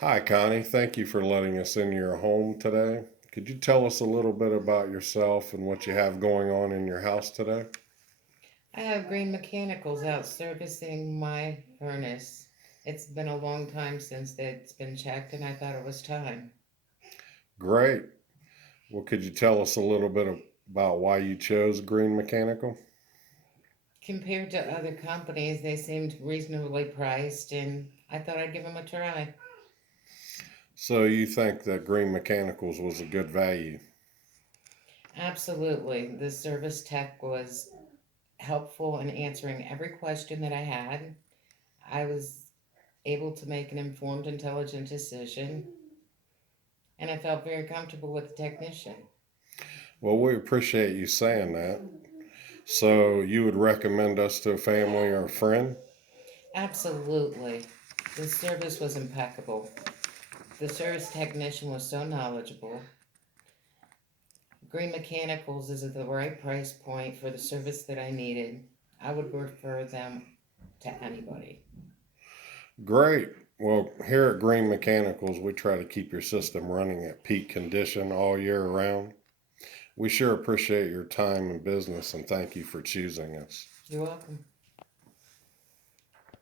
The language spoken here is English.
Hi, Connie. Thank you for letting us in your home today. Could you tell us a little bit about yourself and what you have going on in your house today? I have Green Mechanicals out servicing my furnace. It's been a long time since it's been checked, and I thought it was time. Great. Well, could you tell us a little bit about why you chose Green Mechanical? Compared to other companies, they seemed reasonably priced, and I thought I'd give them a try. So, you think that Green Mechanicals was a good value? Absolutely. The service tech was helpful in answering every question that I had. I was able to make an informed, intelligent decision, and I felt very comfortable with the technician. Well, we appreciate you saying that. So, you would recommend us to a family or a friend? Absolutely. The service was impeccable. The service technician was so knowledgeable. Green Mechanicals is at the right price point for the service that I needed. I would refer them to anybody. Great. Well, here at Green Mechanicals, we try to keep your system running at peak condition all year round. We sure appreciate your time and business and thank you for choosing us. You're welcome.